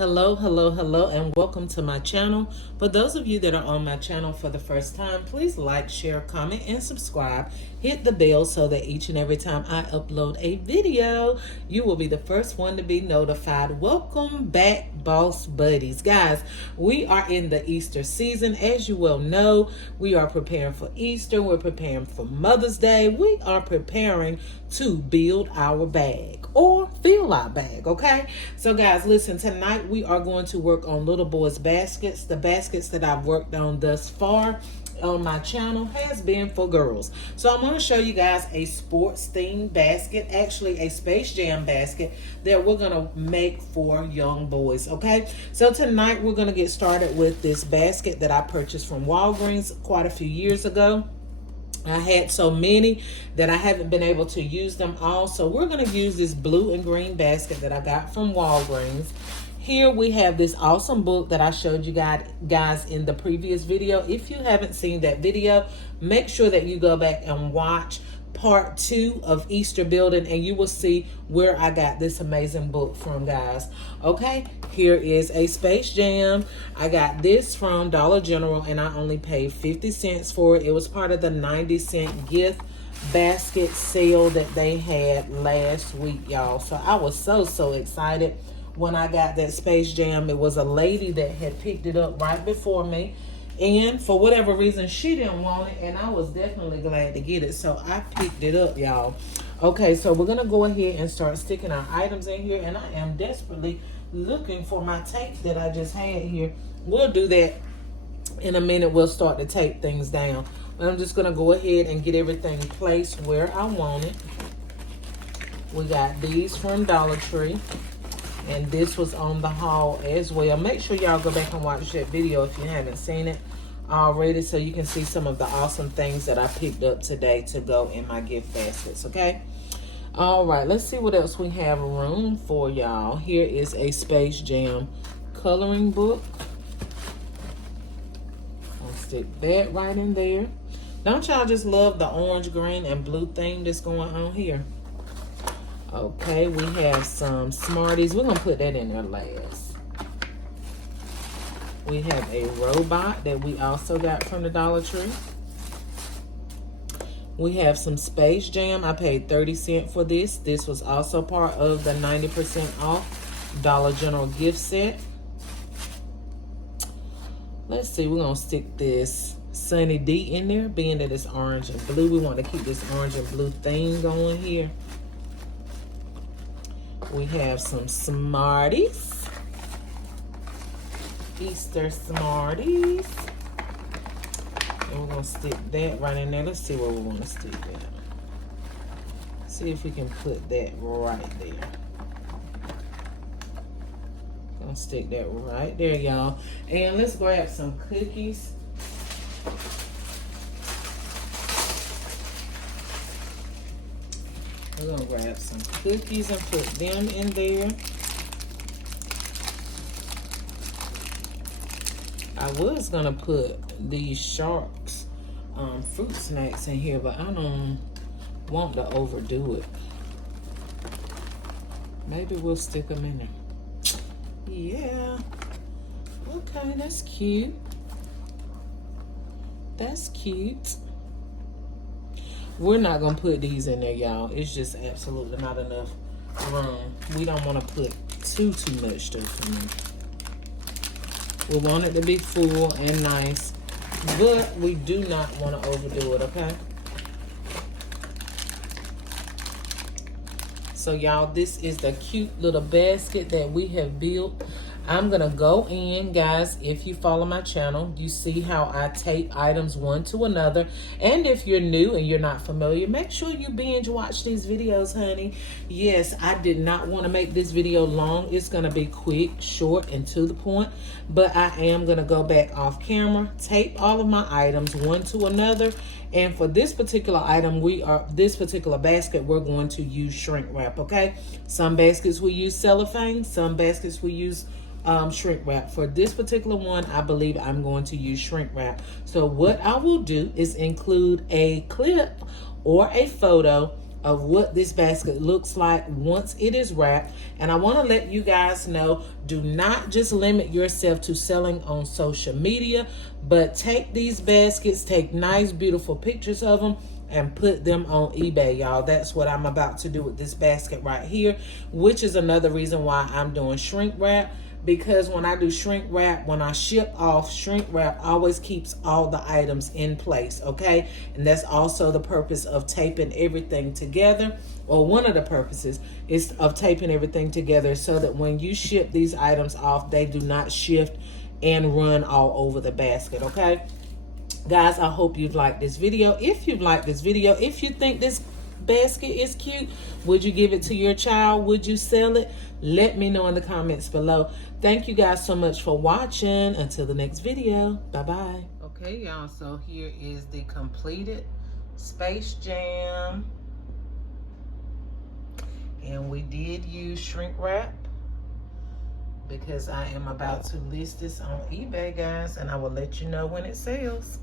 Hello, hello, hello, and welcome to my channel. For those of you that are on my channel for the first time, please like, share, comment, and subscribe. Hit the bell so that each and every time I upload a video, you will be the first one to be notified. Welcome back, Boss Buddies. Guys, we are in the Easter season. As you well know, we are preparing for Easter. We're preparing for Mother's Day. We are preparing to build our bag or fill our bag, okay? So guys, listen, tonight we are going to work on little boys' baskets. The baskets that I've worked on thus far on my channel has been for girls. So I'm going to show you guys a sports themed basket, actually a Space Jam basket that we're going to make for young boys, okay? So tonight we're going to get started with this basket that I purchased from Walgreens quite a few years ago. I had so many that I haven't been able to use them all. So we're going to use this blue and green basket that I got from Walgreens. Here we have this awesome book that I showed you guys in the previous video. If you haven't seen that video, make sure that you go back and watch part 2 of Easter building and you will see where I got this amazing book from, guys. Okay, here is a Space Jam. I got this from Dollar General and I only paid 50 cents for it. It was part of the 90-cent gift basket sale that they had last week, y'all. So I was so excited when I got that Space Jam. It was a lady that had picked it up right before me. And for whatever reason, she didn't want it. And I was definitely glad to get it. So I picked it up, y'all. Okay, so we're going to go ahead and start sticking our items in here. And I am desperately looking for my tape that I just had here. We'll do that in a minute. We'll start to tape things down. But I'm just going to go ahead and get everything placed where I want it. We got these from Dollar Tree. And this was on the haul as well. Make sure y'all go back and watch that video if you haven't seen it already, so you can see some of the awesome things that I picked up today to go in my gift baskets, okay? All right, let's see what else we have room for, y'all. Here is a Space Jam coloring book. I'll stick that right in there. Don't y'all just love the orange, green, and blue theme that's going on here? Okay, we have some Smarties. We're going to put that in there last. We have a robot that we also got from the Dollar Tree. We have some Space Jam. I paid 30 cents for this. This was also part of the 90% off Dollar General gift set. Let's see, we're going to stick this Sunny D in there, being that it's orange and blue. We want to keep this orange and blue theme going here. We have some Smarties. Easter Smarties. And we're going to stick that right in there. Let's see where we want to stick that. See if we can put that right there. Gonna stick that right there, y'all. And let's grab some cookies. We're going to grab some cookies and put them in there. I was going to put these Sharks fruit snacks in here, but I don't want to overdo it. Maybe we'll stick them in there. Yeah. Okay, that's cute. That's cute. We're not going to put these in there, y'all. It's just absolutely not enough room. We don't want to put too much stuff in there. We want it to be full and nice, but we do not want to overdo it, okay? So, y'all, this is the cute little basket that we have built. I'm going to go in, guys. If you follow my channel, you see how I tape items one to another. And if you're new and you're not familiar, make sure you binge watch these videos, honey. Yes, I did not want to make this video long. It's going to be quick, short, and to the point. But I am going to go back off camera, tape all of my items one to another. And for this particular item, this particular basket, we're going to use shrink wrap, okay? Some baskets we use cellophane, some baskets we use shrink wrap. For this particular one, I believe I'm going to use shrink wrap. So what I will do is include a clip or a photo of what this basket looks like once it is wrapped. And I want to let you guys know, do not just limit yourself to selling on social media, but take these baskets, take nice beautiful pictures of them, and put them on eBay, y'all. That's what I'm about to do with this basket right here, which is another reason why I'm doing shrink wrap. Because when I do shrink wrap, when I ship off, shrink wrap always keeps all the items in place, okay? And that's also the purpose of taping everything together, or one of the purposes is of taping everything together, so that when you ship these items off, they do not shift and run all over the basket, okay? Guys, I hope you've liked this video. If you've liked this video, if you think this basket is cute, would you give it to your child? Would you sell it? Let me know in the comments below. Thank you guys so much for watching. Until the next video, bye-bye. Okay, y'all, so here is the completed Space Jam. And we did use shrink wrap because I am about to list this on eBay, guys, and I will let you know when it sells.